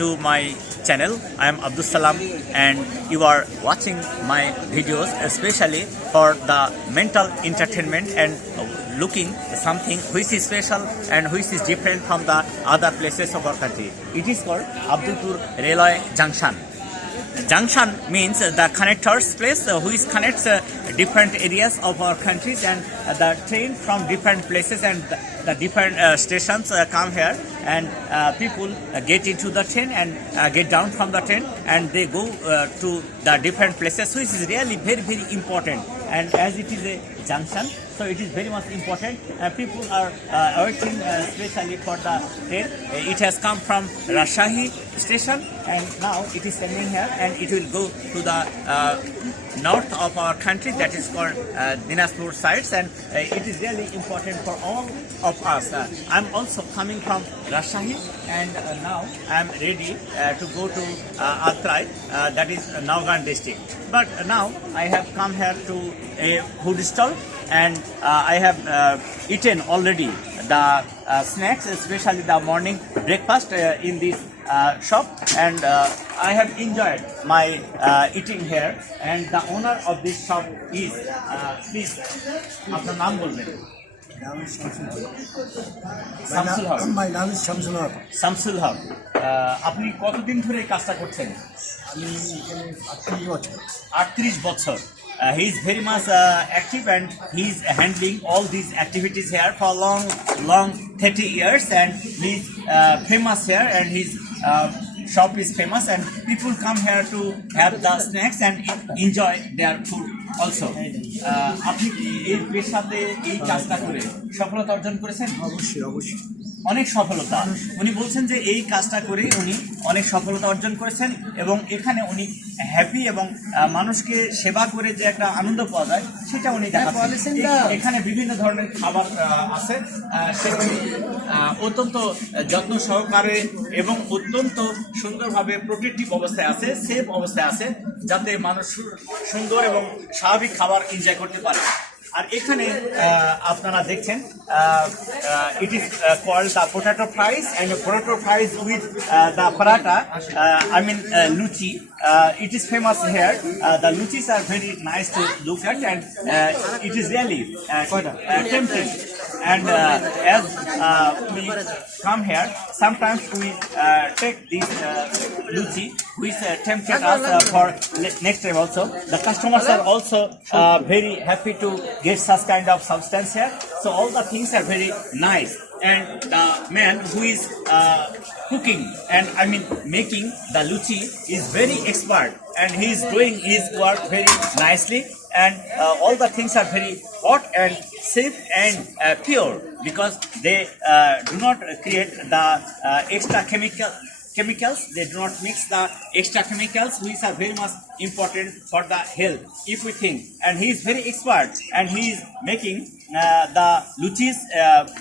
to my channel. I am Salam and you are watching my videos especially for the mental entertainment and looking something which is special and which is different from the other places of our country. It is called Abdulpur Railway Junction. Junction means the connectors place which connects different areas of our countries, and the train from different places and the different stations come here, and people get into the train and get down from the train, and they go to the different places, which is really very important. And as it is a junction, so it is very much important. People are waiting especially for the train. It has come from Rajshahi station and now it is standing here, and it will go to the north of our country, that is called Dinajpur sides, and it is really important for all of us. I'm also coming from Rajshahi, and now I'm ready to go to Atrai, that is Naugan district. But now I have come here to a food stall, and I have eaten already the snacks, especially the morning breakfast in this shop, and I have enjoyed my eating here. And the owner of this shop is please apnar naam bolben. Shamsul Haque. My name is Shamsul Haq. Shamsul হক, আপনি কতদিন ধরে এই কাজটা করছেন? আমি এখানে 38 বছর। 38 বছর। He is very much active, and he is handling all these activities here for long 30 years, and he is famous here, and his shop is famous, and people come here to have the snacks and enjoy their food also. আপনি কি এই পেশাতে এই কাজটা করে সফলতা অর্জন করেছেন? অবশ্যই অনেক সফলতা। উনি বলছেন যে এই কাজটা করে উনি অনেক সফলতা অর্জন করেছেন, এবং এখানে উনি হ্যাপি, এবং মানুষকে সেবা করে যে একটা আনন্দ পাওয়া যায় সেটা উনি দেখাচ্ছেন। এখানে বিভিন্ন ধরনের খাবার আছে, সেগুলি অত্যন্ত যত্ন সহকারে এবং অত্যন্ত সুন্দরভাবে প্রোটেক্টিভ অবস্থায় আছে, সেফ অবস্থায় আছে, যাতে মানুষ সুন্দর এবং স্বাভাবিক খাবার এনজয় করতে পারে। আর এখানে আপনারা দেখছেন it is called the potato fries, and potato fries with the paratha, I mean luchi. It is famous here. The luchis are very nice to look at, and it is really tempting. And as we come here, sometimes we take this luchi, which tempted us for next time also. The customers are also very happy to get such kind of substance here. So all the things are very nice. And the man who is cooking, and I mean making the luchi, is very expert, and he is doing his work very nicely, and all the things are very hot and safe and pure, because they do not create the extra chemicals. They do not mix the extra chemicals, which are very much important for the health, if we think. And he is very expert, and he is making the luchis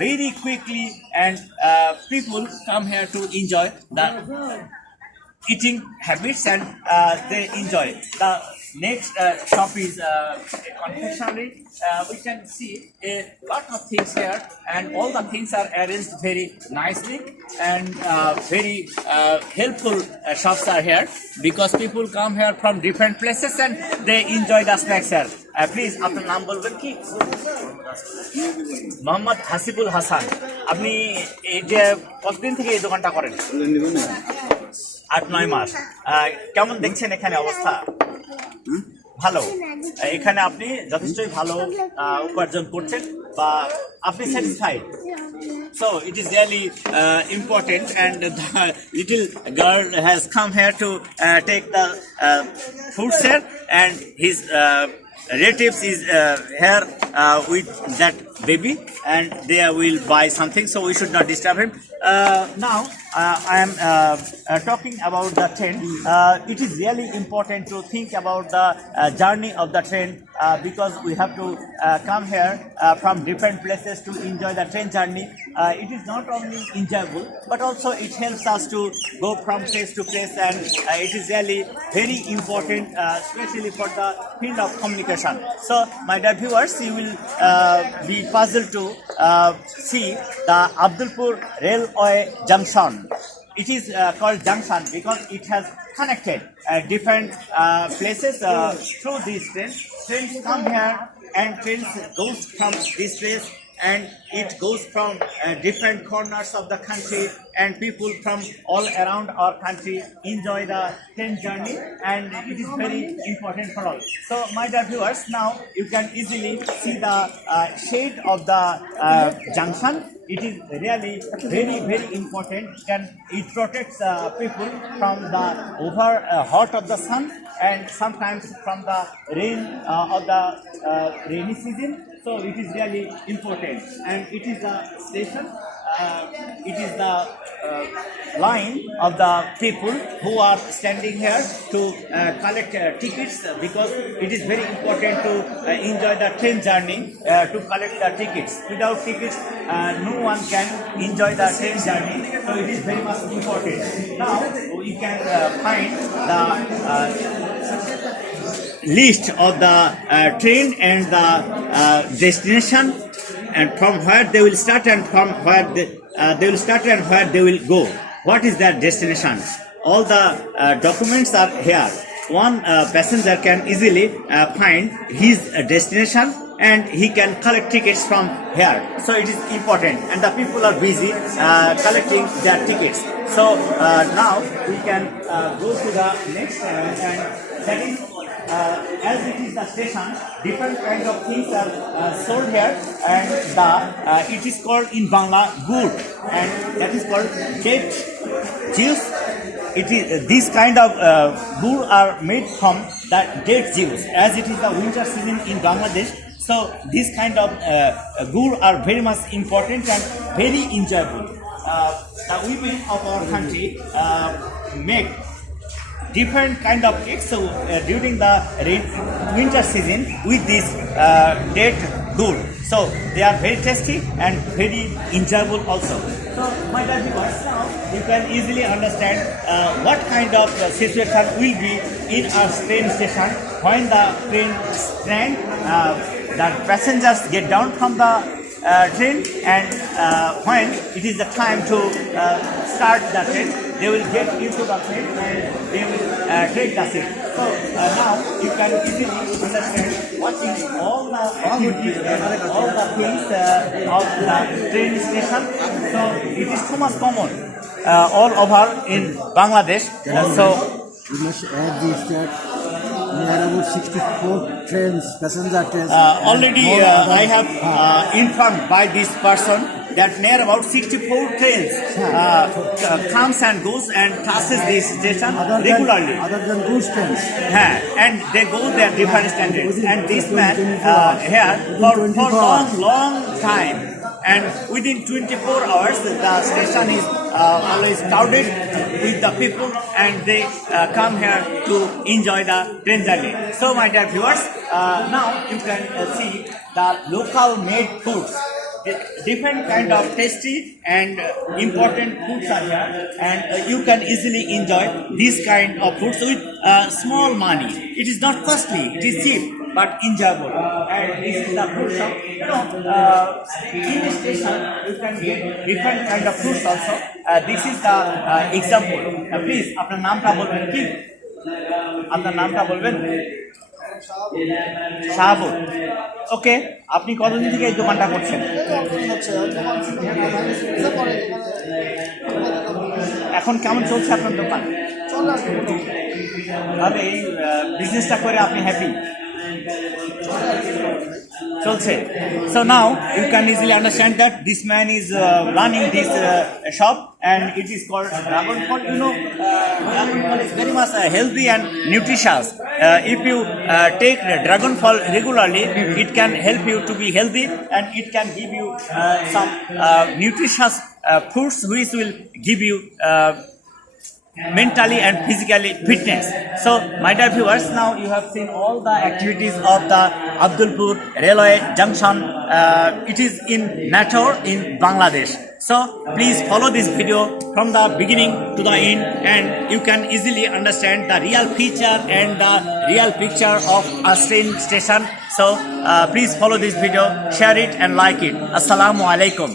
very quickly, and people come here to enjoy the eating habits, and they enjoy. The next shop is a confectionery. We can see a lot of things here, and all the things are arranged very nicely, and very helpful shops are here, because people come here from different places and they enjoy the snacks here. Please, আপনার নাম বলবেন কি? মোহাম্মদ হাসিবুল হাসান। আপনি এই যে কতদিন থেকে এই দোকানটা করেন? 8-9 মাস। কেমন দেখছেন এখানে অবস্থা? ভালো। এখানে আপনি যথেষ্টই ভালো উপার্জন করছেন, বা আপনি satisfied? So it is really important, and the little girl has come here to take the food here, and his relatives is here with that baby, and they will buy something, so we should not disturb him. Now I am talking about the train. It is really important to think about the journey of the train, because we have to come here from different places to enjoy the train journey. It is not only enjoyable, but also it helps us to go from place to place, and it is really very important, especially for the field of communication. So my dear viewers, you will be puzzled to see the Abdulpur Railway Junction. it is called junction because it has connected different places through these trains. Trains come here and trains goes from this place and it goes from different corners of the country, and people from all around our country enjoy the train journey, and it is very important for all. So my dear viewers, now you can easily see the shade of the junction. It is really very important, and it protects people from the over hot of the sun and sometimes from the rain of the rainy season. So it is really important, and it is the station. It is the line of the people who are standing here to collect tickets, because it is very important to enjoy the train journey, to collect the tickets. Without tickets, no one can enjoy the train journey. So it is very much important. Now we can find the list of the train and the destination, and from where they will start and from where they will start and where they will go. What is their destination? All the documents are here. One passenger can easily find his destination and he can collect tickets from here. So it is important, and the people are busy collecting their tickets. So now we can go to the next and that is as it is the station, different kinds of things are sold here, and the it is called in Bangla gur, and that is called date juice. It is this kind of gur are made from the date juice, as it is the winter season in Bangladesh. So this kind of gur are very much important and very enjoyable. The women of our country make different kind of cakes during the winter season with this date gur. So they are very tasty and very enjoyable also. So my dear viewers, now you can easily understand what kind of situation will be in our train station when the train stand. The passengers get down from the train, and when it is the time to start the train, they will get into the train and they will take the seat. So now you can easily understand watching all the activities and all the things of the train station. So it is so much common all over in Bangladesh. So we must add this that there are about 64 trains, passenger trains. Already I have informed by this person that near about 64 trains comes and goes and passes this station regularly. Other than those trains. And they go their different standards. And this man here for long time. And within 24 hours, the station is always crowded with the people, and they come here to enjoy the train journey. So, my dear viewers, now you can see the local made foods. Different kind of tasty and important foods are here, and you can easily enjoy this kind of foods with small money. It is not costly, it is cheap, but enjoyable. And this is the food shop. You know, in the station you can get different kind of foods also. This is the example. Please, আপনার নামটা বলবেন কি? আপনার নামটা বলবেন? শাহাবুল। ওকে, আপনি কতদিন থেকে এই দোকানটা করছেন? এখন কেমন চলছে আপনার দোকান? তাহলে এই বিজনেসটা করে আপনি হ্যাপি? চলছে. So now you can easily understand that this man is running this shop, and it is called dragon fall. You know, dragon fall is very much healthy and nutritious. If you take dragon fall regularly, it can help you to be healthy, and it can give you some nutritious foods which will give you mentally and physically fitness. So my dear viewers, now you have seen all the activities of the Abdulpur Railway Junction. It is in Natore in Bangladesh. So please follow this video from the beginning to the end, and you can easily understand the real feature and the real picture of a train station. So please follow this video, share it and like it. Assalamu alaikum.